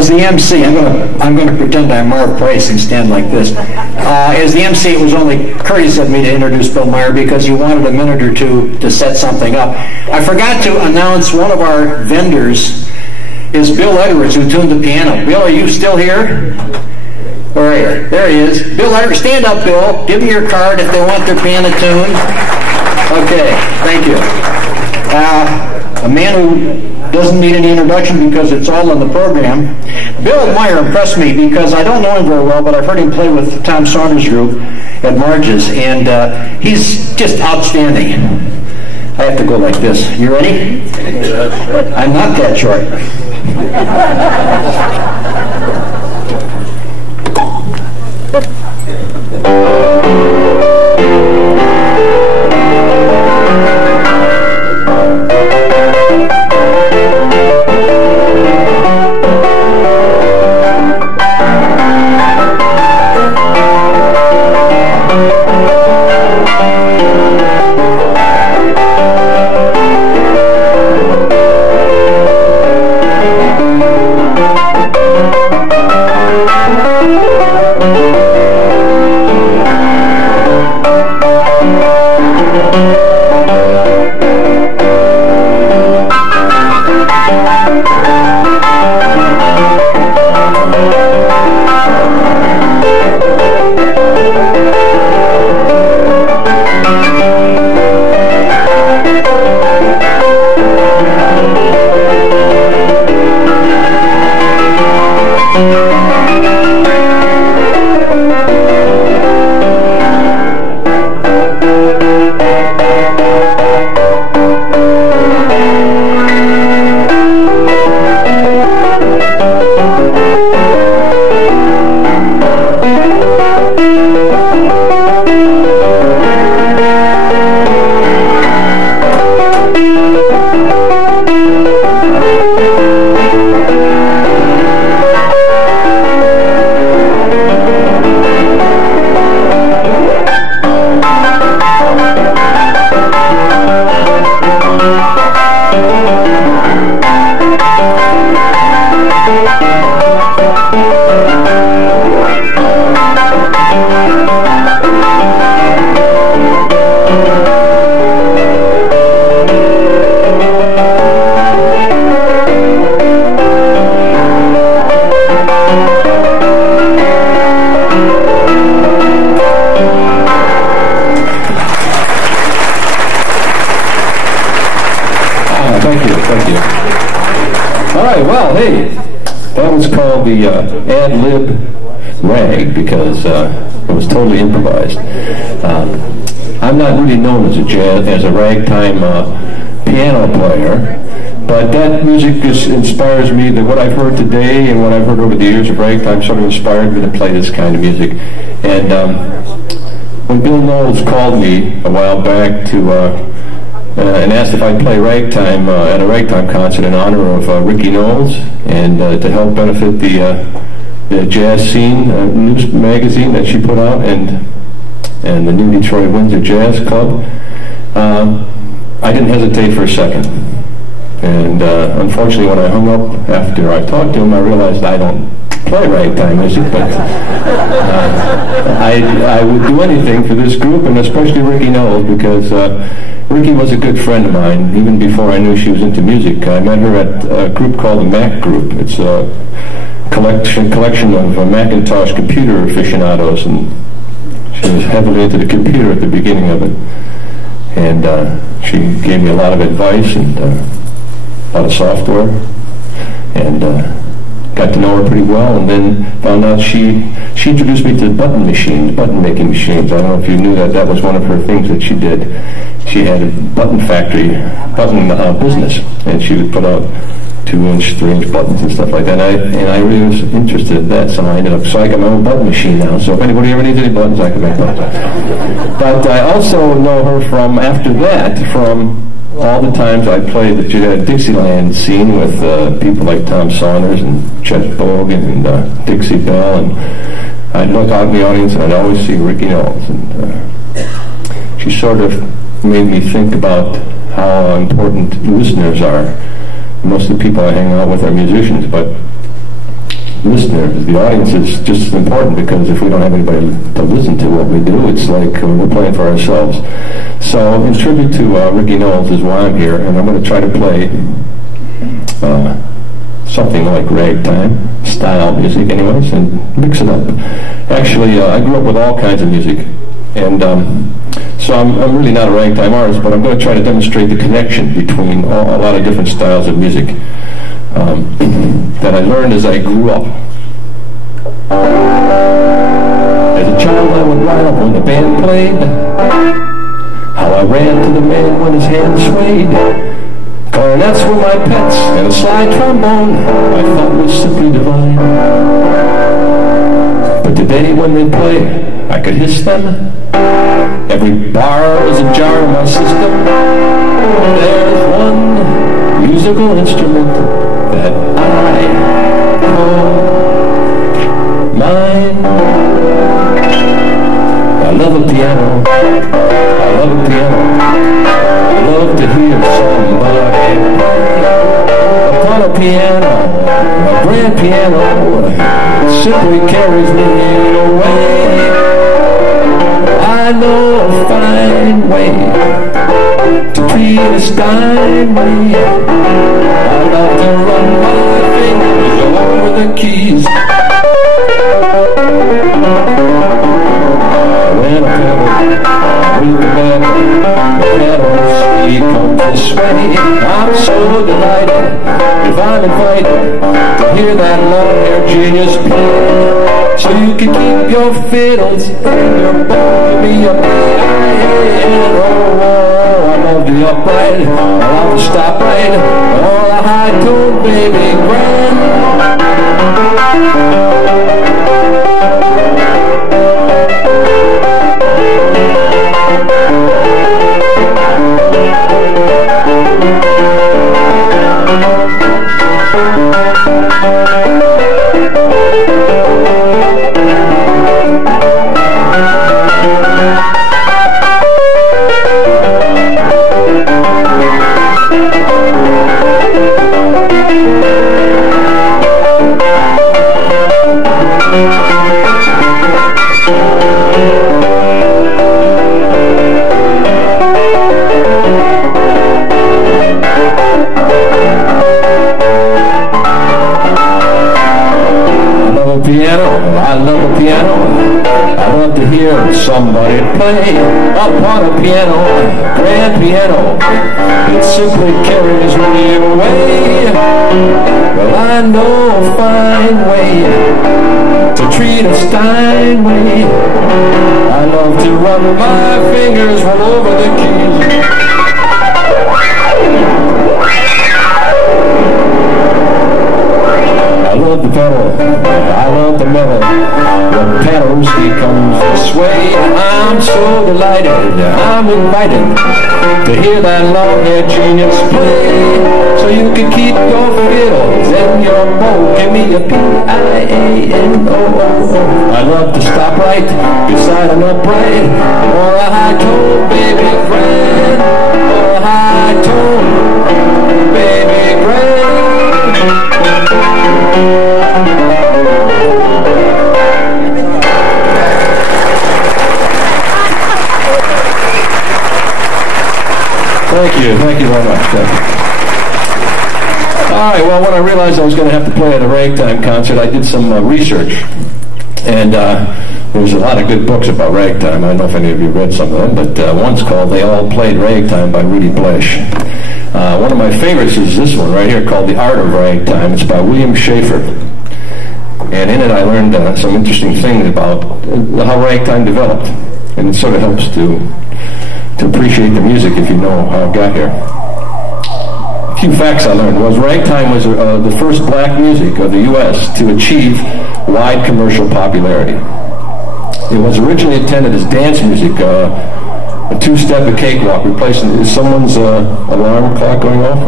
As the MC, I'm going to pretend I'm Marv Price and stand like this. As the MC, it was only courteous of me to introduce Bill Meyer because he wanted a minute or two to set something up. I forgot to announce one of our vendors is Bill Edwards, who tuned the piano. Bill, are you still here? Where are you? There he is. Bill Edwards, stand up, Bill. Give me your card if they want their piano tuned. Okay, thank you. A man who doesn't need any introduction because it's all in the program. Bill Meyer impressed me because I don't know him very well, but I've heard him play with Tom Saunders' group at Marge's, and he's just outstanding. I have to go like this. You ready? I'm not that short. The ad-lib rag because it was totally improvised. I'm not really known as a ragtime piano player, but that music inspires me. That what I've heard today and what I've heard over the years of ragtime sort of inspired me to play this kind of music. And when Bill Knowles called me a while back to and asked if I'd play ragtime at a ragtime concert in honor of Ricky Knowles and to help benefit the jazz scene news magazine that she put out and the New Detroit Windsor Jazz Club. I didn't hesitate for a second. And unfortunately, when I hung up after I talked to him, I realized I don't play ragtime music, but I would do anything for this group, and especially Ricky Knowles, because Ricky was a good friend of mine, even before I knew she was into music. I met her at a group called the Mac Group. It's a collection of Macintosh computer aficionados, and she was heavily into the computer at the beginning of it. And she gave me a lot of advice and a lot of software, and got to know her pretty well, and then found out she introduced me to button machines, button making machines. I don't know if you knew that was one of her things that she did. She had a button factory, button business, and she would put out 2-inch, 3-inch buttons and stuff like that. And I really was interested in that, so I got my own button machine now. So if anybody ever needs any buttons, I can make buttons. But I also know her from after that, from all the times I played the Dixieland scene with people like Tom Saunders and Chet Bogan and Dixie Bell, and I'd look out in the audience and I'd always see Ricky Knowles, and she sort of made me think about how important listeners are. Most of the people I hang out with are musicians, but listeners. The audience is just as important, because if we don't have anybody to listen to what we do, it's like we're playing for ourselves. So in tribute to Ricky Knowles is why I'm here, and I'm going to try to play something like ragtime style music anyways, and mix it up. Actually, I grew up with all kinds of music, and so I'm really not a ragtime artist, but I'm going to try to demonstrate the connection between a lot of different styles of music that I learned as I grew up. As a child, I would ride up when the band played, how I ran to the man when his hand swayed. Clarinets were my pets, and a slide trombone I thought was simply divine. But today when they play, I could hiss them. Every bar is a jar in my system. There's one musical instrument that I call mine. I love a piano. I love a piano. I love to hear somebody play upon a piano, a grand piano. It simply carries me away. I know a fine way to treat a Steinway. I love to run my fingers over the keys. When I pedal with the pedals, he comes this way. I'm so delighted if I'm invited to hear that long-haired genius play. So you can keep your fiddles and your bow, me a oh, I love the upright, I love the stop right, all the high tone, baby, grand. Somebody play upon a piano, grand piano. It simply carries me away. Well, I know a fine way to treat a Steinway. I love to run my fingers all over the keys. I love the pedal, I love the metal. When Paderewski comes this way, I'm so delighted, I'm invited to hear that long-haired genius play. So you can keep your fiddles and your bow. Give me a piano. I love to stop right beside an upright, or a high tone, baby grand, or a high tone, baby grand. Thank you very much. All right, well, when I realized I was going to have to play at a ragtime concert, I did some research, and there's a lot of good books about ragtime. I don't know if any of you read some of them, but one's called They All Played Ragtime by Rudy Blesh. One of my favorites is this one right here called The Art of Ragtime. It's by William Schaefer. And in it I learned some interesting things about how ragtime developed. And it sort of helps to appreciate the music if you know how it got here. A few facts I learned was ragtime was the first black music of the U.S. to achieve wide commercial popularity. It was originally intended as dance music, a two-step, a cakewalk, replacing, is someone's alarm clock going off?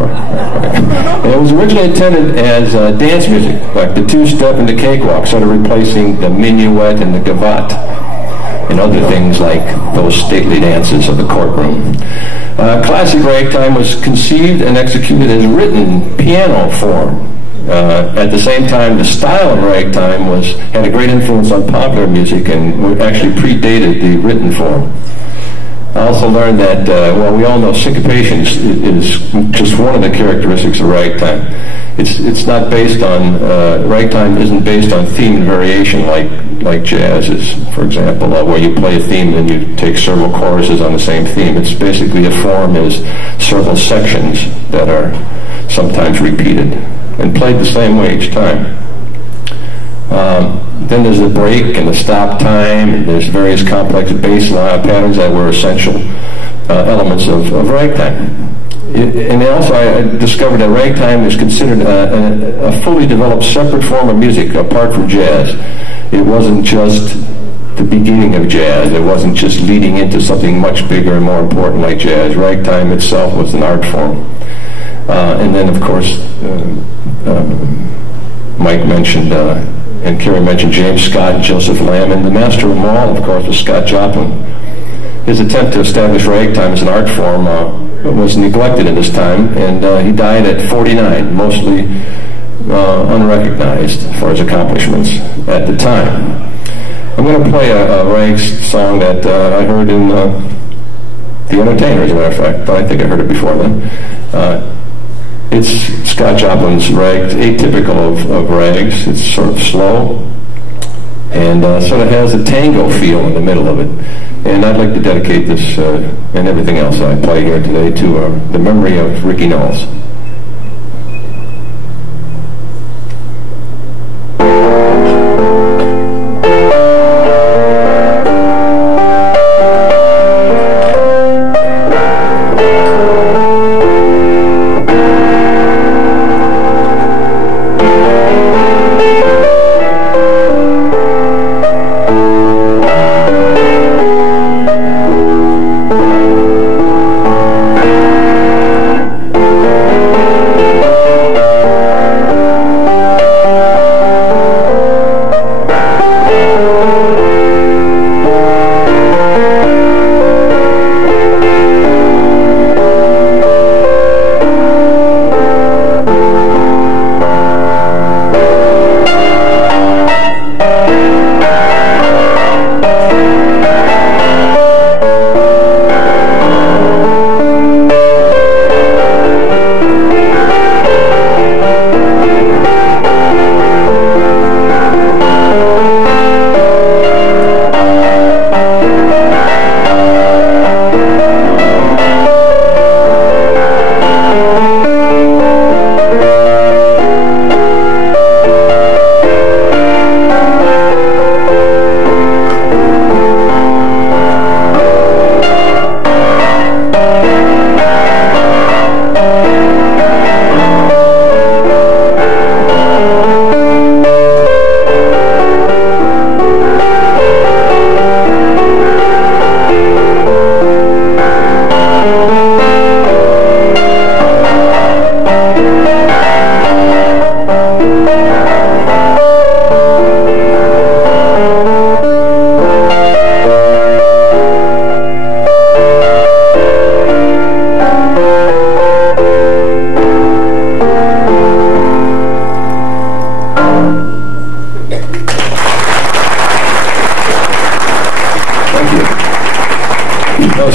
It was originally intended as dance music, like the two-step and the cakewalk, sort of replacing the minuet and the gavotte, and other things like those stately dances of the courtroom. Classic ragtime was conceived and executed as written piano form. At the same time, the style of ragtime had a great influence on popular music and actually predated the written form. I also learned that, well, we all know syncopation is just one of the characteristics of ragtime. It's not based on, ragtime isn't based on theme and variation like jazz is, for example, where you play a theme and you take several choruses on the same theme. It's basically a form is several sections that are sometimes repeated and played the same way each time. Then there's the break and the stop time, and there's various complex bass line patterns that were essential elements of ragtime. And also I discovered that ragtime is considered a fully developed separate form of music apart from jazz. It wasn't just the beginning of jazz. It wasn't just leading into something much bigger and more important like jazz. Ragtime itself was an art form. And then, of course, Mike mentioned and Kerry mentioned James Scott and Joseph Lamb, and the master of them all, of course, was Scott Joplin. His attempt to establish ragtime as an art form was neglected in his time, and he died at 49, mostly unrecognized for his accomplishments at the time. I'm going to play a rag song that I heard in The Entertainer, as a matter of fact, but I think I heard it before then. It's Scott Joplin's rag, atypical of rags. It's sort of slow and sort of has a tango feel in the middle of it. And I'd like to dedicate this and everything else I play here today to the memory of Ricky Knowles.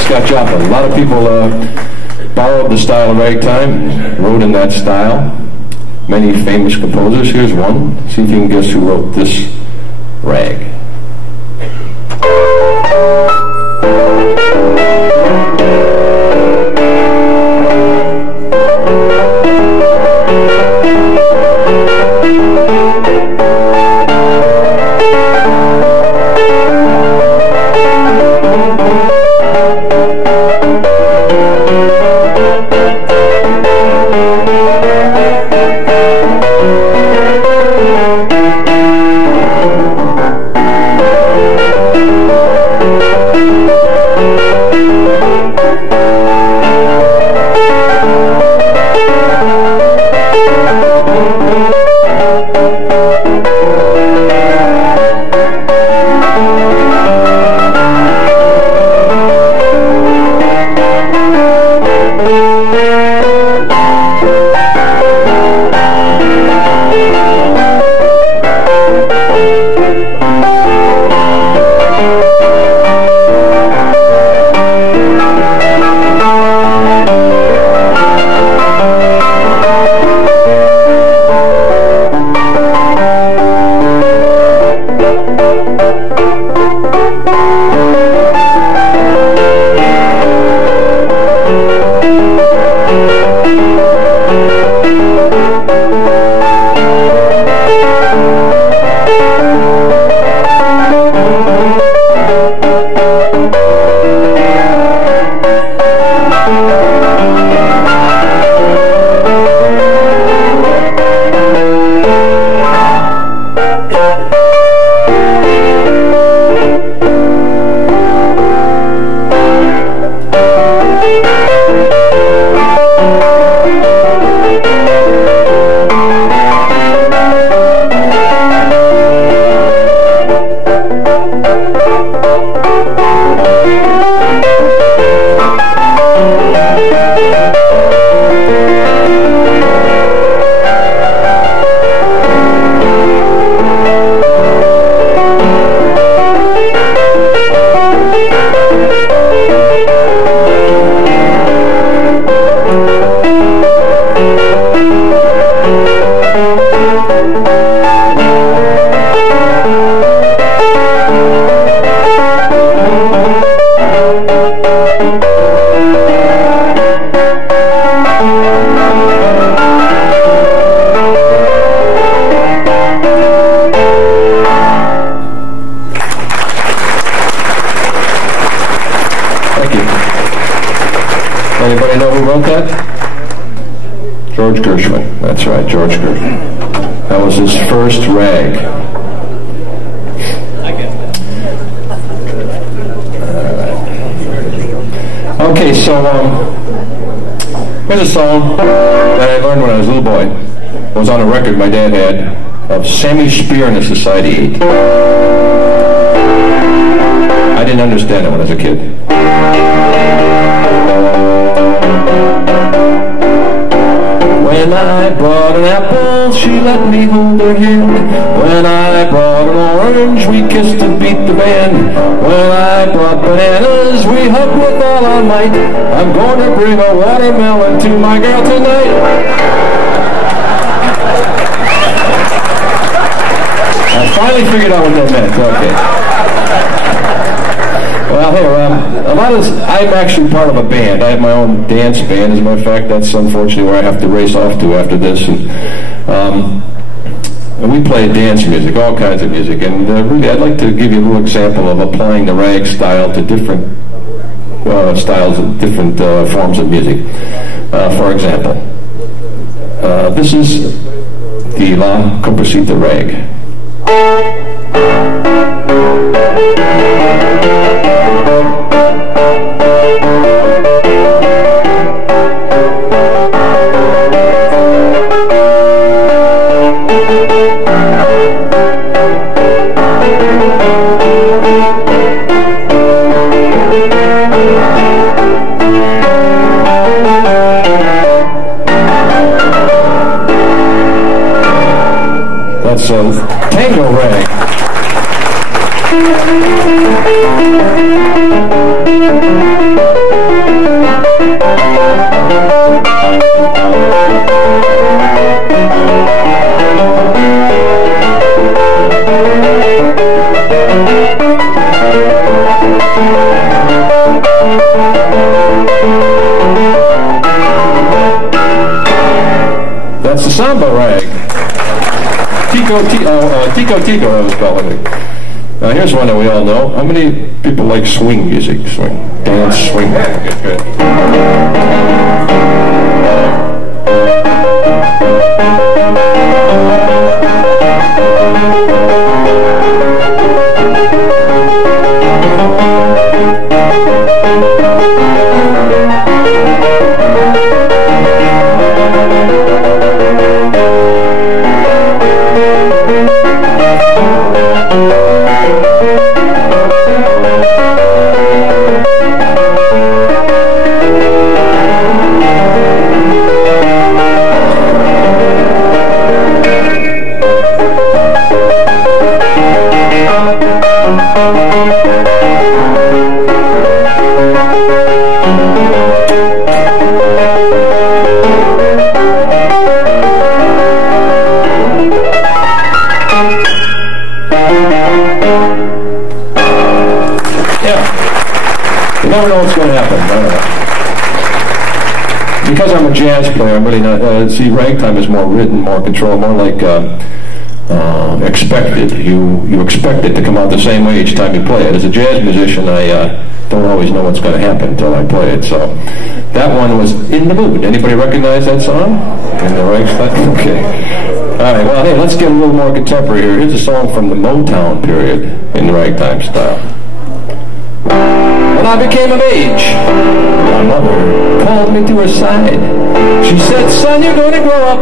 Scott Joplin. A lot of people borrowed the style of ragtime, wrote in that style. Many famous composers. Here's one. See if you can guess who wrote this rag. that? George Gershwin. That's right, George Gershwin. That was his first rag. Okay, so here's a song that I learned when I was a little boy. It was on a record my dad had of Sammy Spear and the Society 8. I didn't understand it when I was a kid. When I brought an apple, she let me hold her hand. When I brought an orange, we kissed and beat the band. When I brought bananas, we hugged with all our might. I'm going to bring a watermelon to my girl tonight. I finally figured out what that meant. Okay. Well, here, I'm actually part of a band. I have my own dance band. As a matter of fact, that's unfortunately where I have to race off to after this. And we play dance music, all kinds of music. And really, I'd like to give you a little example of applying the rag style to different styles, different forms of music. For example, this is the La Comprosita rag. That's tango rag. That's the samba rag. Tico, that was called, I think. Now here's one that we all know. How many people like swing music? Swing. Dance, swing. Okay, good. You never know what's going to happen. Because I'm a jazz player, I'm really not. See, ragtime is more written, more controlled, more like expected. You expect it to come out the same way each time you play it. As a jazz musician, I don't always know what's going to happen until I play it. So that one was In the Mood. Anybody recognize that song? In the ragtime? Okay. All right. Well, hey, let's get a little more contemporary here. Here's a song from the Motown period in ragtime style. When I became of age, my mother called me to her side. She said, son, you're going to grow up.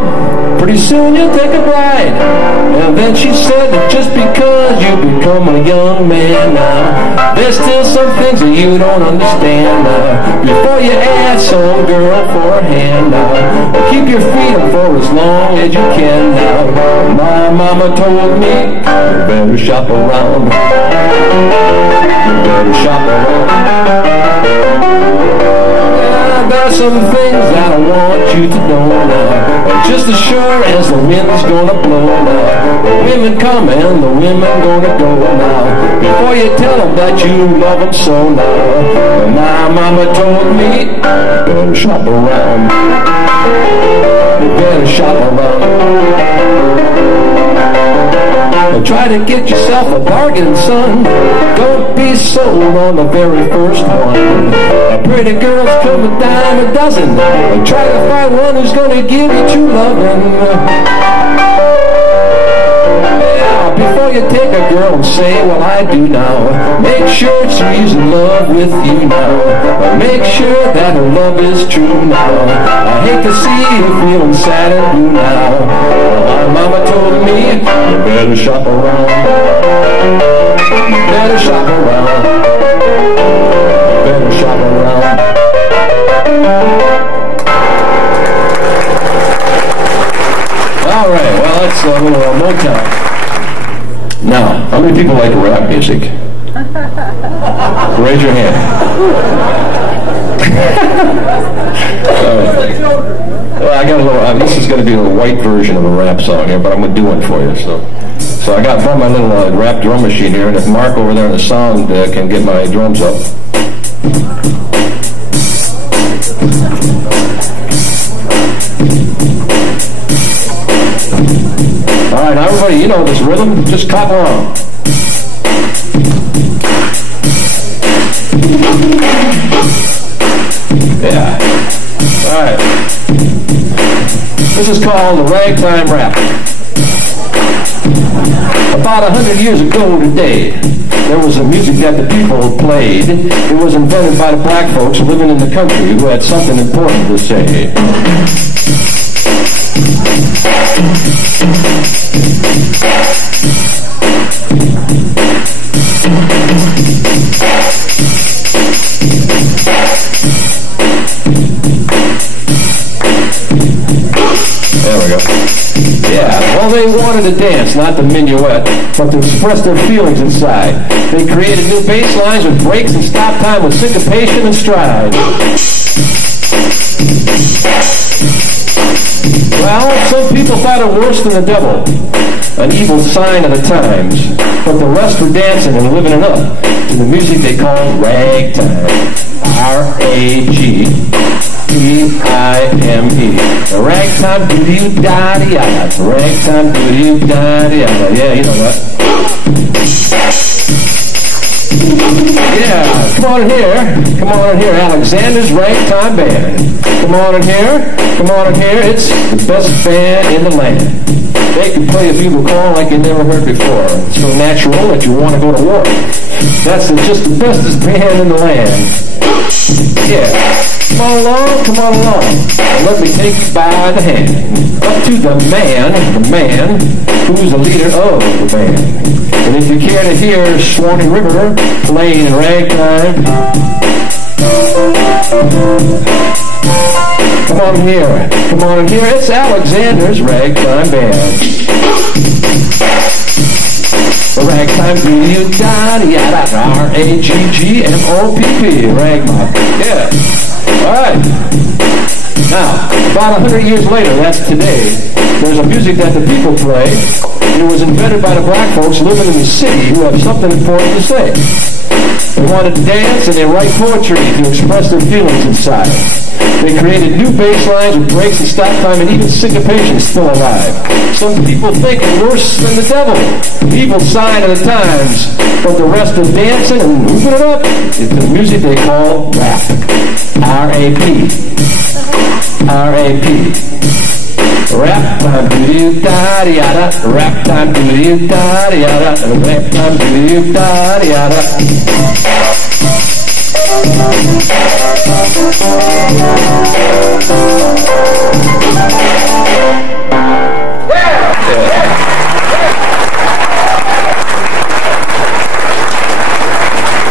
Pretty soon you'll take a bride. And then she said that just because you become a young man now, there's still some things that you don't understand now. Before you ask some girl for a hand now, keep your freedom for as long as you can now. My mama told me, you better shop around. You better shop around. There's some things that I want you to know now. Just as sure as the wind's gonna blow now, the women come and the women gonna go now. Before you tell them that you love them so now. My mama told me, you better shop around. You better shop around. try to get yourself a bargain, son. Don't be sold on the very first one. Pretty girls come a dime a dozen. Try to find one who's gonna give you true loving. Before you take a girl and say, well, I do now, make sure she's in love with you now. Make sure that her love is true now. I hate to see you feeling sad and blue now. My mama told me, you better shop around. You better shop around. You better shop around. All right, well, that's a little Motown. Now, how many people like rap music? Raise your hand. Well, I got a little. This is going to be a little white version of a rap song here, but I'm going to do one for you. So I brought my little rap drum machine here, and if Mark over there in the sound can get my drums up. All right, now everybody, you know this rhythm. Just cop along. Yeah. All right. This is called the Ragtime Rap. About 100 years ago today, there was a music that the people played. It was invented by the black folks living in the country who had something important to say. There we go. Yeah, well, they wanted to dance, not the minuet, but to express their feelings inside. They created new bass lines with breaks and stop time with syncopation and stride. Well, some people thought it worse than the devil, an evil sign of the times, but the rest were dancing and living it up to the music they called ragtime. R-A-G-T-I-M-E. The ragtime doo-doo-da-dee-yada. Ragtime doo-doo-da-dee-yada. Yeah, you know that. Yeah, come on in here. Come on in here. Alexander's Ragtime Band. Come on in here. Come on in here. It's the best band in the land. They can play a bugle call like you never heard before. It's so natural that you want to go to war. That's just the bestest band in the land. Yeah. Come on along, come on along. And let me take you by the hand. Up to the man who's the leader of the band. And if you care to hear Swanee River playing in ragtime, come on here. Come on in here. It's Alexander's Ragtime Band. The ragtime doo-doo-da-dee-yada. R-A-G-G-M-O-P-P. Ragtime. Yeah. All right. Now, about 100 years later, that's today, there's a music that the people play. It was invented by the black folks living in the city who have something important to say. They wanted to dance and they write poetry to express their feelings inside. They created new bass lines with breaks and stop time, and even syncopation is still alive. Some people think it worse than the devil, evil sign of the times, but the rest are dancing and moving it up into the music they call rap. R-A-P. R-A-P. Rap time doo-doo-da-dee-yada. Rap time doo-doo-da-dee-yada. Rap time doo-doo-da-dee-yada.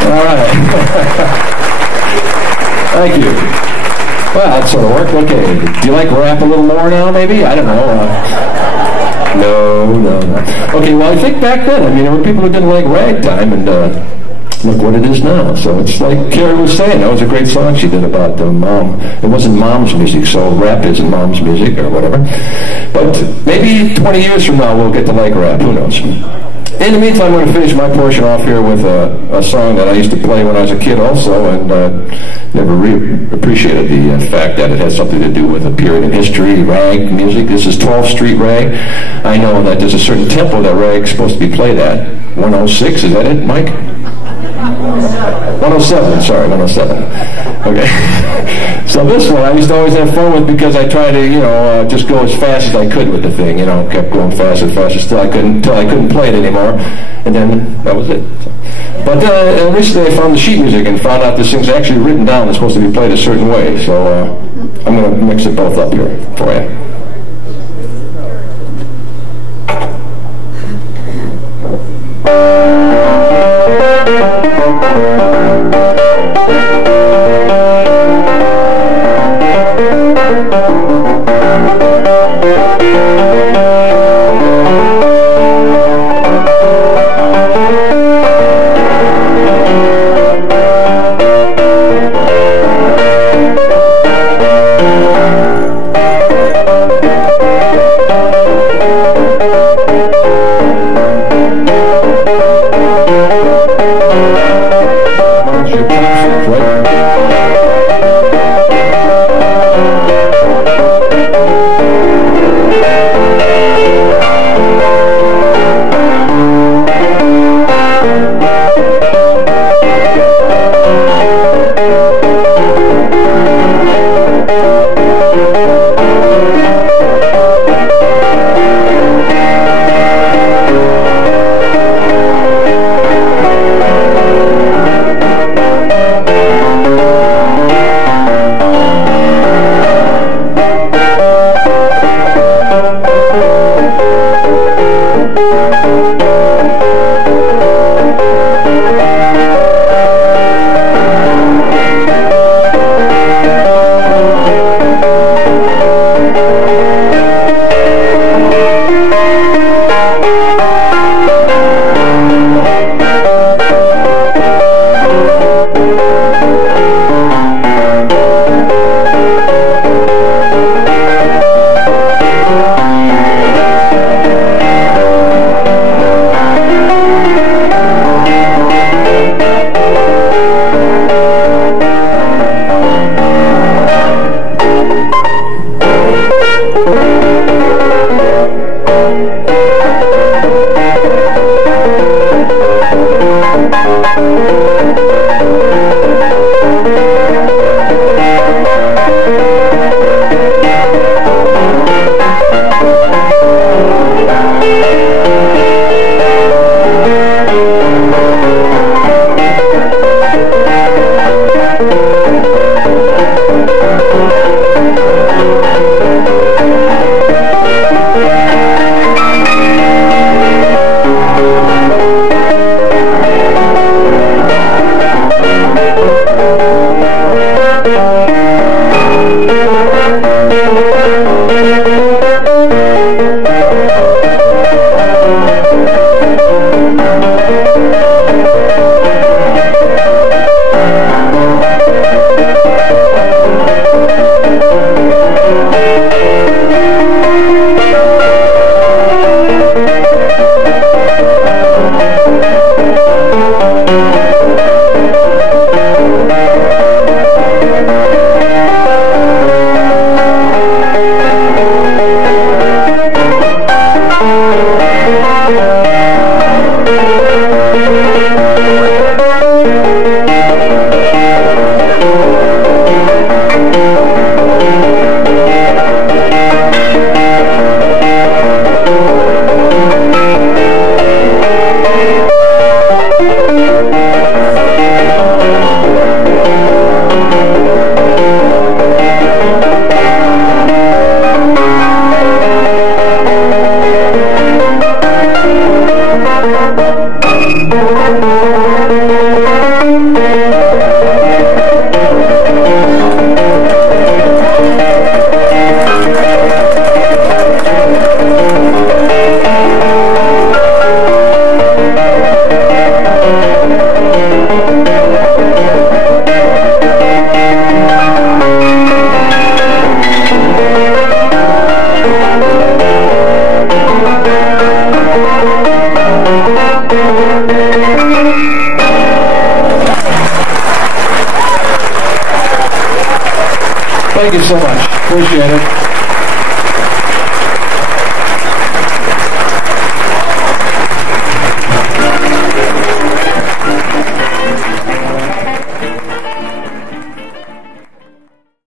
All right. Thank you. Well, that sort of worked. Okay. Do you like rap a little more now, maybe? I don't know. No. Okay, well, I think back then, I mean, there were people who didn't like ragtime, and look what it is now. So it's like Carrie was saying, that was a great song she did about mom. It wasn't mom's music, so rap isn't mom's music or whatever. But maybe 20 years from now we'll get to like rap. Who knows? In the meantime, I'm going to finish my portion off here with a song that I used to play when I was a kid also, and never appreciated the fact that it has something to do with a period in history, rag music. This is 12th Street rag. I know that there's a certain tempo that rag's supposed to be played at. 106, is that it, Mike? 107, sorry, 107. Okay. So this one I used to always have fun with because I tried to, just go as fast as I could with the thing, kept going faster and faster until I couldn't play it anymore, and then that was it. So. But recently I found the sheet music and found out this thing's actually written down. It's supposed to be played a certain way, so I'm going to mix it both up here for you. Thank you so much. Appreciate it.